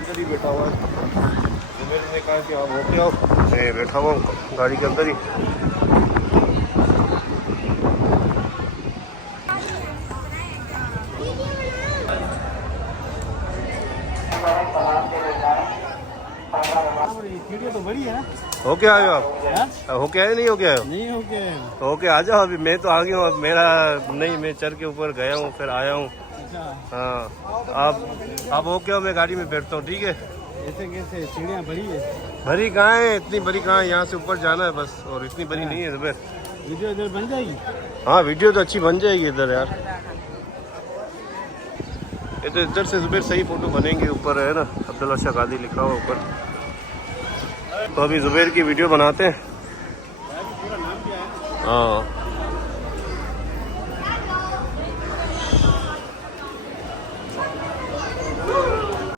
अंदर ही बैठा हुआ है। जुबैर ने कहा कि आप होके आओ, मैं बैठा हुआ हूँ गाड़ी के अंदर ही। वीडियो तो बड़ी है ना। होके आए हो आप? होके आए नहीं होके आए हो? नहीं होके होके आ जाओ। अभी मैं तो आ गया हूँ, अब मेरा नहीं, मैं चढ़ के ऊपर गया हूँ फिर आया हूँ। हाँ आप होके आओ, मैं गाड़ी में बैठता हूँ, ठीक है? ऐसे कैसे? सीढ़ियाँ बड़ी है। भरी कहाँ है, इतनी बड़ी कहाँ है, यहाँ से ऊपर जाना है बस, और इतनी बड़ी नहीं है जुबैर। वीडियो इधर बन जाएगी? हाँ वीडियो तो अच्छी बन जाएगी इधर यार। ये तो इधर से जुबैर सही फोटो बनेंगे, ऊपर है ना अब्दुल अर्शद कादी लिखा हुआ ऊपर। तो अभी जुबैर की वीडियो बनाते हैं। हाँ